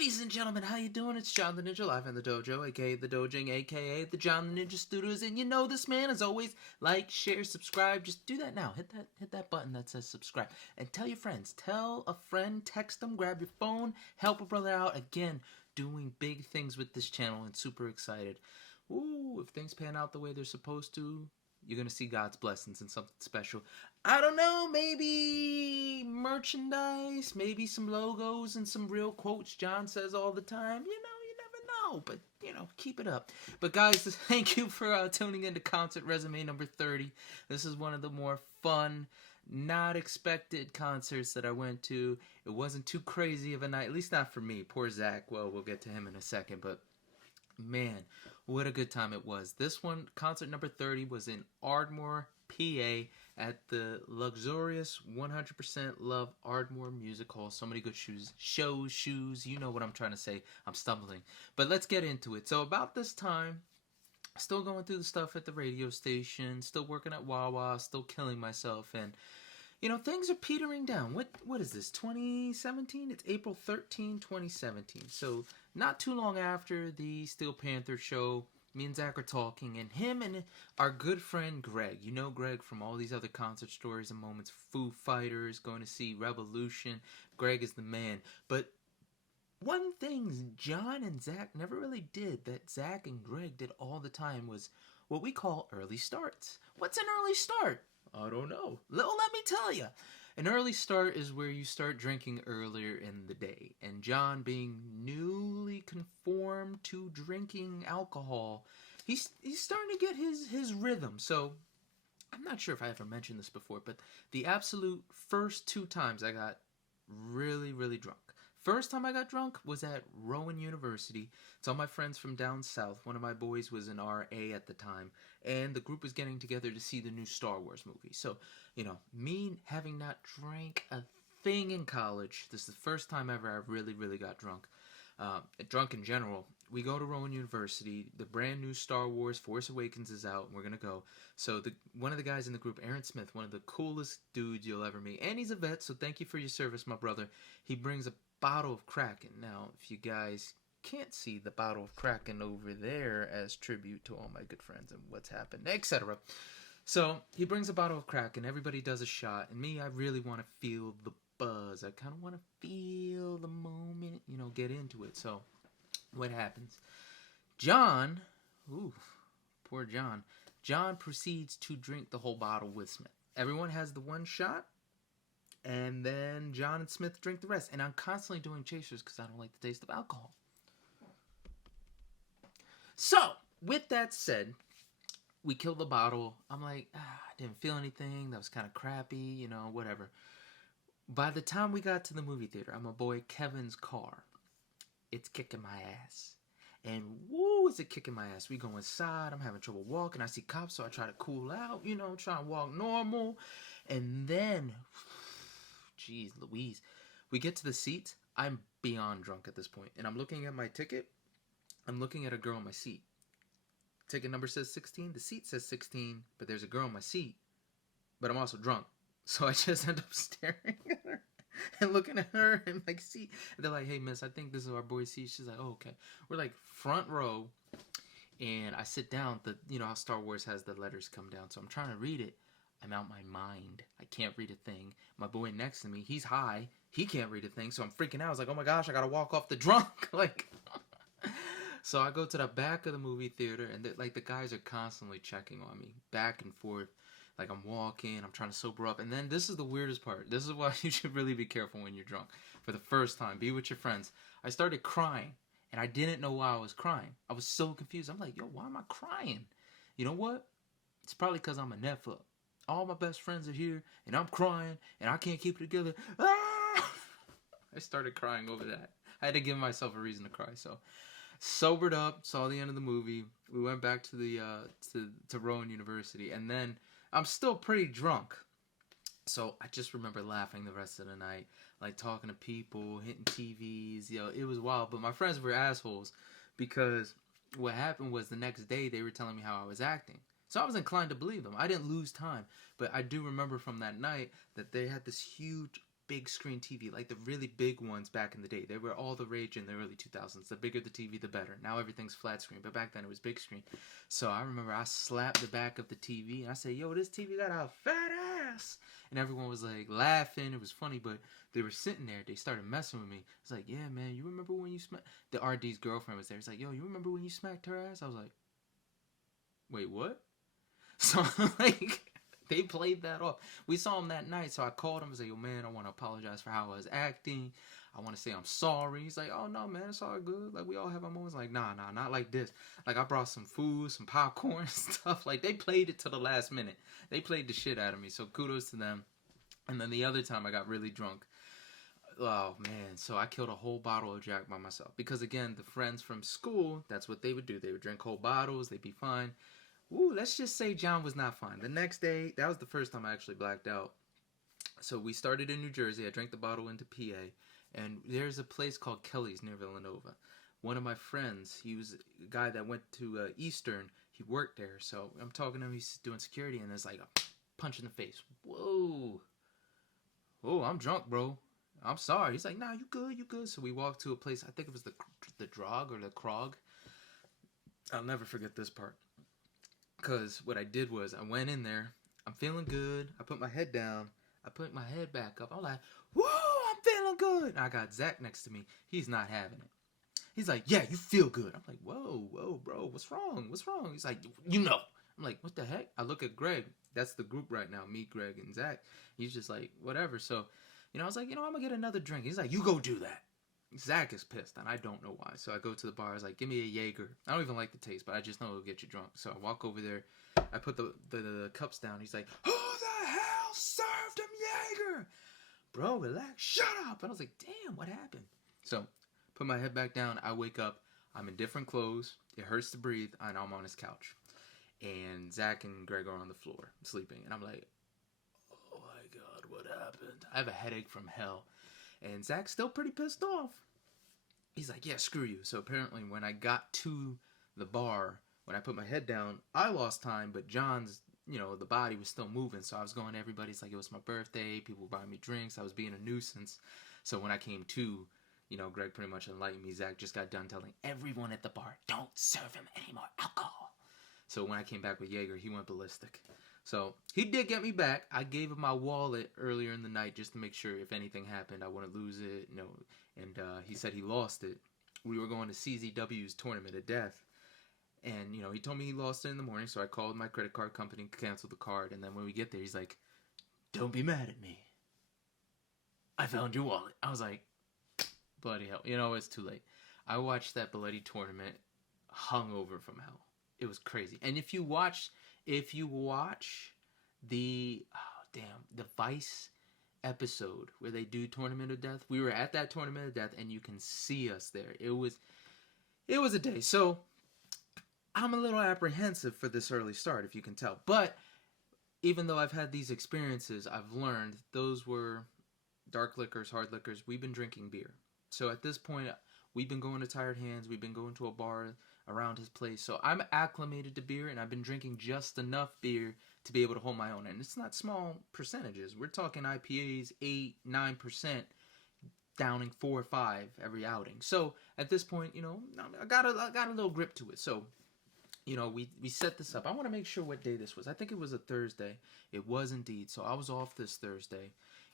Ladies and gentlemen, how you doing? It's John the Ninja live in the dojo, aka the Dojing, aka the John the Ninja Studios, and you know this man as always. Like, share, subscribe. Just do that now. Hit that button that says subscribe, and tell your friends. Tell a friend, text them, grab your phone, help a brother out. Again, doing big things with this channel, and super excited. Ooh, if things pan out the way they're supposed to, you're gonna see God's blessings and something special. I don't know, maybe merchandise, maybe some logos and some real quotes John says all the time. You never know, but keep it up. But guys, thank you for tuning into Concert Resume number 30. This is one of the more fun, not expected concerts that I went to. It wasn't too crazy of a night, at least not for me. Poor Zack. Well, we'll get to him in a second, but man, what a good time it was. This one, concert number 30, was in Ardmore, PA, at the luxurious 100% Love Ardmore Music Hall. So many good shoes, you know what I'm trying to say. I'm stumbling. But let's get into it. So about this time, still going through the stuff at the radio station, still working at Wawa, still killing myself, and things are petering down. What is this, 2017? It's April 13, 2017. So not too long after the Steel Panther show, me and Zack are talking, and him and our good friend Greg. You know Greg from all these other concert stories and moments. Foo Fighters, going to see Revolution. Greg is the man. But one thing John and Zack never really did that Zack and Greg did all the time was what we call early starts. What's an early start? I don't know. Let me tell you. An early start is where you start drinking earlier in the day. And John, being newly conformed to drinking alcohol, he's starting to get his rhythm. So I'm not sure if I ever mentioned this before, but the absolute first 2 times I got really, really drunk. First time I got drunk was at Rowan University. It's all my friends from down south. One of my boys was an RA at the time, and the group was getting together to see the new Star Wars movie. So, me having not drank a thing in college, this is the first time ever I really, really got drunk. Drunk in general. We go to Rowan University. The brand new Star Wars Force Awakens is out, and we're going to go. So one of the guys in the group, Aaron Smith, one of the coolest dudes you'll ever meet. And he's a vet, so thank you for your service, my brother. He brings a bottle of Kraken. Now, if you guys can't see the bottle of Kraken over there as tribute to all my good friends and what's happened, etc. So he brings a bottle of Kraken. Everybody does a shot. And me, I really want to feel the buzz. I kind of want to feel the moment, get into it. So what happens? John, poor John. John proceeds to drink the whole bottle with Smith. Everyone has the one shot. And then John and Smith drink the rest. And I'm constantly doing chasers because I don't like the taste of alcohol. So, with that said, we killed the bottle. I'm like, I didn't feel anything. That was kind of crappy, whatever. By the time we got to the movie theater, I'm my boy Kevin's car. It's kicking my ass. And woo, is it kicking my ass. We go inside. I'm having trouble walking. I see cops, so I try to cool out, try to walk normal. And then, jeez Louise, we get to the seats. I'm beyond drunk at this point. And I'm looking at my ticket. I'm looking at a girl on my seat. Ticket number says 16. The seat says 16, but there's a girl on my seat. But I'm also drunk. So I just end up staring at her and looking at her and see. And they're like, hey, miss, I think this is our boy's seat. She's like, oh, okay. We're like front row. And I sit down. How Star Wars has the letters come down. So I'm trying to read it. I'm out my mind. I can't read a thing. My boy next to me, he's high. He can't read a thing. So I'm freaking out. I was like, oh my gosh, I got to walk off the drunk. So I go to the back of the movie theater, and the guys are constantly checking on me, back and forth. I'm walking, I'm trying to sober up. And then this is the weirdest part. This is why you should really be careful when you're drunk. For the first time, be with your friends. I started crying, and I didn't know why I was crying. I was so confused. I'm like, yo, why am I crying? You know what? It's probably because I'm a Netflix. All my best friends are here, and I'm crying, and I can't keep it together. Ah! I started crying over that. I had to give myself a reason to cry. So, sobered up, saw the end of the movie. We went back to the to Rowan University, and then I'm still pretty drunk. So I just remember laughing the rest of the night, talking to people, hitting TVs. It was wild. But my friends were assholes because what happened was the next day they were telling me how I was acting. So I was inclined to believe them. I didn't lose time. But I do remember from that night that they had this huge big screen TV, like the really big ones back in the day. They were all the rage in the early 2000s. The bigger the TV, the better. Now everything's flat screen, but back then it was big screen. So I remember I slapped the back of the TV and I said, yo, this TV got a fat ass. And everyone was like laughing. It was funny, but they were sitting there. They started messing with me. It's like, yeah, man, you remember when you smacked... The RD's girlfriend was there. It's like, yo, you remember when you smacked her ass? I was like, wait, what? So, like, they played that off. We saw him that night, so I called him and said, yo, man, I want to apologize for how I was acting. I want to say I'm sorry. He's like, oh, no, man, it's all good. Like, we all have our moments. Like, nah, not like this. Like, I brought some food, some popcorn, stuff. Like, they played it to the last minute. They played the shit out of me, so kudos to them. And then the other time I got really drunk. Oh, man. So I killed a whole bottle of Jack by myself. Because, again, the friends from school, that's what they would do. They would drink whole bottles. They'd be fine. Ooh, let's just say John was not fine. The next day, that was the first time I actually blacked out. So we started in New Jersey. I drank the bottle into PA. And there's a place called Kelly's near Villanova. One of my friends, he was a guy that went to Eastern. He worked there. So I'm talking to him. He's doing security. And there's like a punch in the face. Whoa. Oh, I'm drunk, bro. I'm sorry. He's like, nah, you good. So we walked to a place. I think it was the Drog or the Krog. I'll never forget this part. Because what I did was I went in there. I'm feeling good. I put my head down. I put my head back up. I'm like, whoa, I'm feeling good. And I got Zack next to me. He's not having it. He's like, yeah, you feel good. I'm like, whoa, bro, what's wrong? He's like, you know. I'm like, what the heck? I look at Greg. That's the group right now. Me, Greg, and Zack. He's just like, whatever. So, I was like, I'm going to get another drink. He's like, you go do that. Zack is pissed, and I don't know why. So I go to the bar. I was like, give me a Jaeger. I don't even like the taste, but I just know it'll get you drunk. So I walk over there. I put the cups down. He's like, who the hell served him Jaeger? Bro, relax. Shut up. And I was like, damn, what happened? So put my head back down. I wake up. I'm in different clothes. It hurts to breathe, and I'm on his couch. And Zack and Greg are on the floor sleeping. And I'm like, oh, my God, what happened? I have a headache from hell. And Zack's still pretty pissed off. He's like, yeah, screw you. So apparently when I got to the bar, when I put my head down, I lost time. But John's, the body was still moving. So I was going to everybody's like, it was my birthday. People were buying me drinks. I was being a nuisance. So when I came to, Greg pretty much enlightened me. Zack just got done telling everyone at the bar, don't serve him any more alcohol. So when I came back with Jaeger, he went ballistic. So he did get me back. I gave him my wallet earlier in the night just to make sure if anything happened, I wouldn't lose it. And he said he lost it. We were going to CZW's Tournament of Death. And, he told me he lost it in the morning. So I called my credit card company and canceled the card. And then when we get there, he's like, don't be mad at me. I found your wallet. I was like, bloody hell. It's too late. I watched that bloody tournament hungover from hell. It was crazy. And if you watch the Vice episode where they do Tournament of Death, we were at that Tournament of Death and you can see us there. It was a day. So I'm a little apprehensive for this early start, if you can tell. But even though I've had these experiences, I've learned those were dark liquors, hard liquors. We've been drinking beer. So at this point, we've been going to Tired Hands. We've been going to a bar around his place. So I'm acclimated to beer, and I've been drinking just enough beer to be able to hold my own. And it's not small percentages. We're talking IPAs, 8, 9%, downing 4 or 5 every outing. So at this point, I got a little grip to it. So, we set this up. I want to make sure what day this was. I think it was a Thursday. It was indeed. So I was off this Thursday,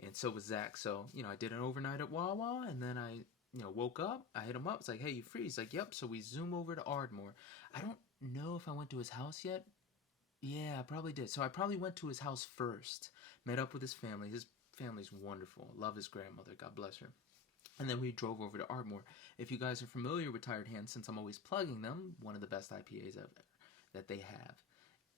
and so was Zack. So, I did an overnight at Wawa, and then I woke up, I hit him up, it's like, hey, you free? He's like, yep. So we zoom over to Ardmore. I don't know if I went to his house yet. Yeah, I probably did. So I probably went to his house first, met up with his family. His family's wonderful. Love his grandmother, God bless her. And then we drove over to Ardmore. If you guys are familiar with Tired Hands, since I'm always plugging them, one of the best IPAs that they have.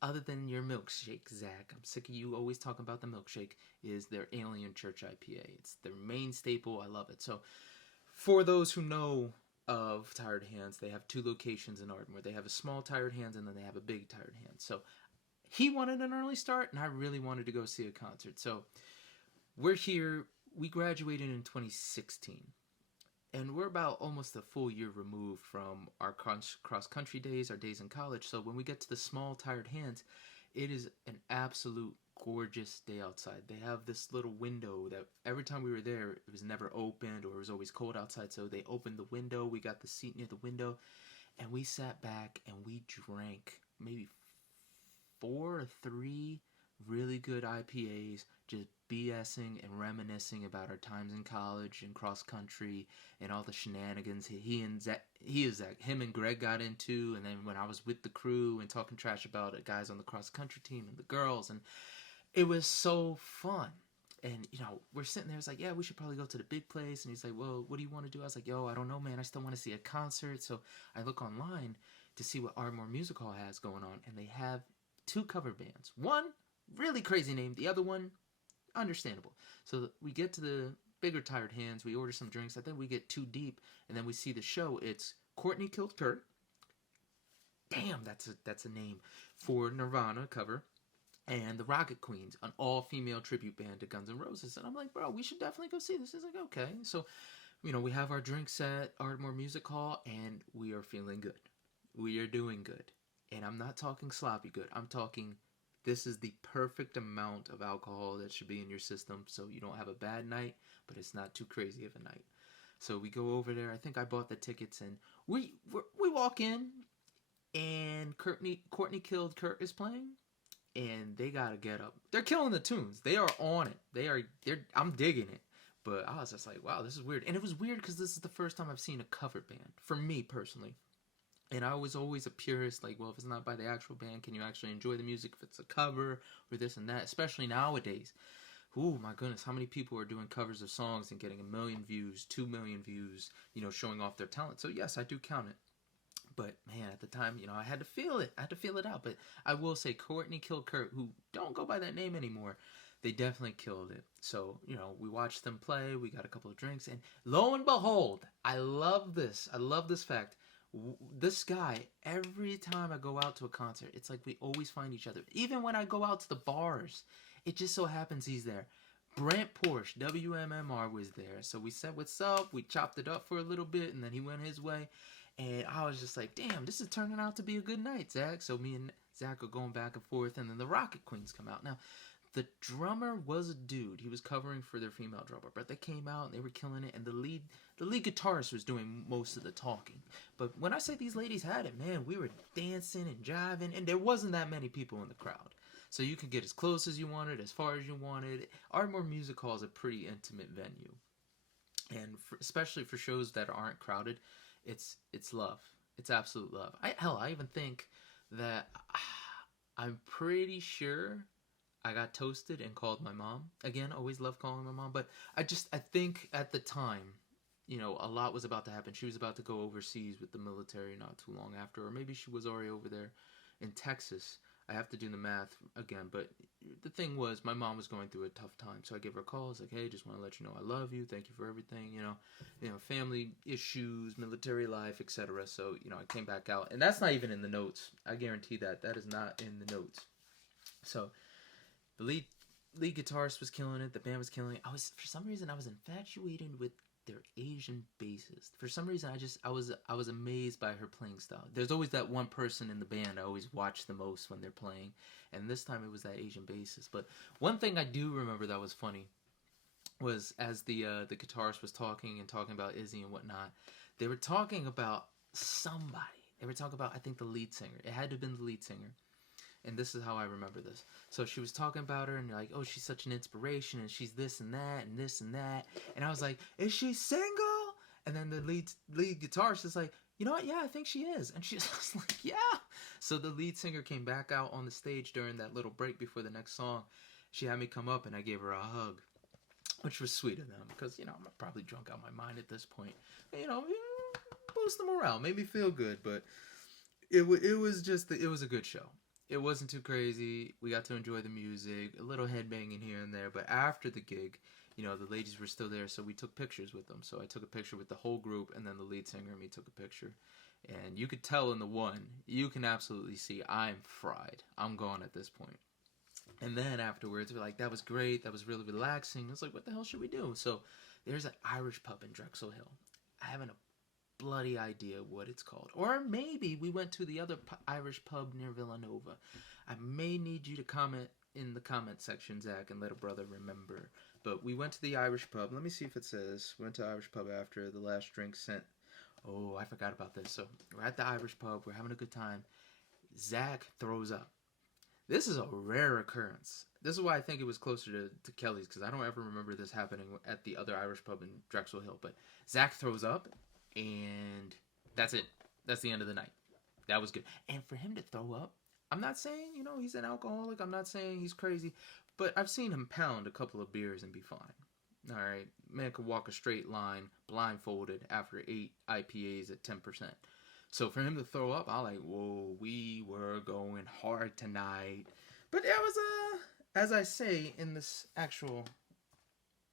Other than your milkshake, Zack, I'm sick of you always talking about the milkshake, is their Alien Church IPA. It's their main staple. I love it. So for those who know of Tired Hands, they have 2 locations in Ardmore. They have a small Tired Hands, and then they have a big Tired Hands. So he wanted an early start, and I really wanted to go see a concert. So we're here. We graduated in 2016, and we're about almost a full year removed from our cross-country days, our days in college. So when we get to the small Tired Hands, it is an absolute gorgeous day outside. They have this little window that every time we were there, it was never opened or it was always cold outside. So they opened the window. We got the seat near the window, and we sat back and we drank maybe 4 or 3 really good IPAs, just BSing and reminiscing about our times in college and cross country and all the shenanigans him and Greg got into, and then when I was with the crew and talking trash about it, guys on the cross country team and the girls, and it was so fun. And we're sitting there, it's like, yeah, we should probably go to the big place. And he's like, well, what do you want to do? I was like, yo, I don't know, man, I still want to see a concert. So I look online to see what Ardmore Music Hall has going on, and they have 2 cover bands. One really crazy name, the other one understandable. So we get to the bigger tired hands, we order some drinks, I think we get too deep, and then we see the show. It's Courtney Killed Kirk. Damn, that's a name for Nirvana cover. And the RocketQueens, an all-female tribute band to Guns N' Roses. And I'm like, bro, we should definitely go see this. He's like, okay. So, we have our drinks at Ardmore Music Hall, and we are feeling good. We are doing good. And I'm not talking sloppy good. I'm talking, this is the perfect amount of alcohol that should be in your system so you don't have a bad night, but it's not too crazy of a night. So we go over there. I think I bought the tickets, and we walk in, and Courtney Killed Kirk is playing. And they gotta get up. They're killing the tunes. They are on it. I'm digging it. But I was just like, wow, this is weird. And it was weird because this is the first time I've seen a cover band, for me personally. And I was always a purist, like, well, if it's not by the actual band, can you actually enjoy the music if it's a cover or this and that? Especially nowadays. Ooh, my goodness, how many people are doing covers of songs and getting 1 million views, 2 million views, showing off their talent. So yes, I do count it. But, man, at the time, I had to feel it. I had to feel it out. But I will say, Courtney Killed Kirk, who don't go by that name anymore, they definitely killed it. So, we watched them play. We got a couple of drinks. And lo and behold, I love this. I love this fact. This guy, every time I go out to a concert, it's like we always find each other. Even when I go out to the bars, it just so happens he's there. Brent Porsche, WMMR, was there. So we said, what's up? We chopped it up for a little bit, and then he went his way. And I was just like, damn, this is turning out to be a good night, Zack. So me and Zack are going back and forth, and then the RocketQueens come out. Now, the drummer was a dude. He was covering for their female drummer, but they came out and they were killing it, and the lead guitarist was doing most of the talking. But when I say these ladies had it, man, we were dancing and jiving, and there wasn't that many people in the crowd. So you could get as close as you wanted, as far as you wanted. Ardmore Music Hall is a pretty intimate venue. And especially for shows that aren't crowded, it's love. It's absolute love. I even think that I'm pretty sure I got toasted and called my mom. Again, always love calling my mom. But I think at the time, a lot was about to happen. She was about to go overseas with the military not too long after. Or maybe she was already over there in Texas. I have to do the math again. But the thing was, my mom was going through a tough time. So I gave her a call. I was like, hey, just want to let you know I love you. Thank you for everything. Family issues, military life, etc. So, I came back out. And that's not even in the notes. I guarantee that. That is not in the notes. So the lead guitarist was killing it. The band was killing it. For some reason, I was infatuated with their Asian bassist. For some reason, I was amazed by her playing style. There's always that one person in the band I always watch the most when they're playing, and this time it was that Asian bassist. But one thing I do remember that was funny was as the guitarist was talking about Izzy and whatnot, they were talking about somebody. They were talking about, I think, the lead singer. It had to have been the lead singer. And this is how I remember this. So she was talking about her, and you're like, oh, she's such an inspiration, and she's this and that, and this and that. And I was like, is she single? And then the lead guitarist is like, you know what? Yeah, I think she is. And she's just like, yeah. So the lead singer came back out on the stage during that little break before the next song. She had me come up, and I gave her a hug, which was sweet of them because, I'm probably drunk out my mind at this point. Boost the morale, made me feel good. But it was a good show. It wasn't too crazy. We got to enjoy the music, a little headbanging here and there. But after the gig, the ladies were still there, so we took pictures with them. So I took a picture with the whole group, and then the lead singer and me took a picture. And you could tell in the one, you can absolutely see I'm fried. I'm gone at this point. And then afterwards, we're like, that was great. That was really relaxing. It's like, what the hell should we do? So there's an Irish pub in Drexel Hill. I haven't a bloody idea what it's called. Or maybe we went to the other Irish pub near Villanova. I may need you to comment in the comment section, Zack, and let a brother remember. But we went to the Irish pub. Let me see if it says. Went to Irish pub after the last drink sent. Oh, I forgot about this. So we're at the Irish pub. We're having a good time. Zack throws up. This is a rare occurrence. This is why I think it was closer to Kelly's, because I don't ever remember this happening at the other Irish pub in Drexel Hill. But Zack throws up, and that's it. That's the end of the night. That was good. And for him to throw up, I'm not saying, he's an alcoholic. I'm not saying he's crazy. But I've seen him pound a couple of beers and be fine. All right. Man could walk a straight line blindfolded after 8 IPAs at 10%. So for him to throw up, I like, whoa, we were going hard tonight. But that was, as I say in this actual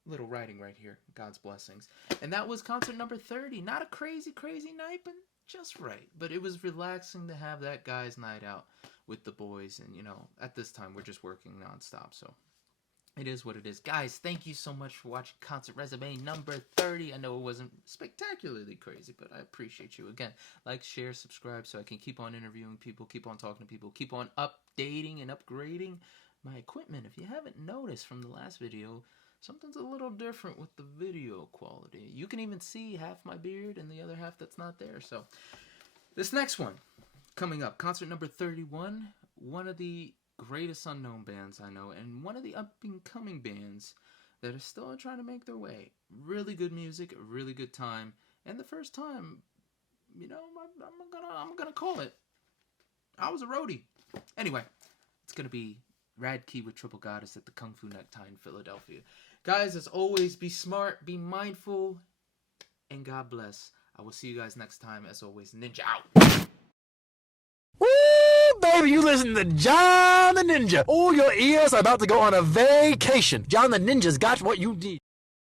little writing right here, God's blessings. And that was concert number 30. Not a crazy, crazy night, but just right. But it was relaxing to have that guy's night out with the boys. And, at this time, we're just working nonstop. So it is what it is. Guys, thank you so much for watching Concert Resume number 30. I know it wasn't spectacularly crazy, but I appreciate you. Again, like, share, subscribe so I can keep on interviewing people, keep on talking to people, keep on updating and upgrading my equipment. If you haven't noticed from the last video, something's a little different with the video quality. You can even see half my beard and the other half that's not there. So this next one coming up, concert number 31, one of the greatest unknown bands I know, and one of the up-and-coming bands that are still trying to make their way. Really good music, a really good time, and the first time, I'm gonna call it. I was a roadie. Anyway, it's gonna be Rad Key with Triple Goddess at the Kung Fu Necktie in Philadelphia. Guys, as always, be smart, be mindful, and God bless. I will see you guys next time. As always, Ninja out. Baby, you listen to John the Ninja. Oh, your ears are about to go on a vacation. John the Ninja's got what you need.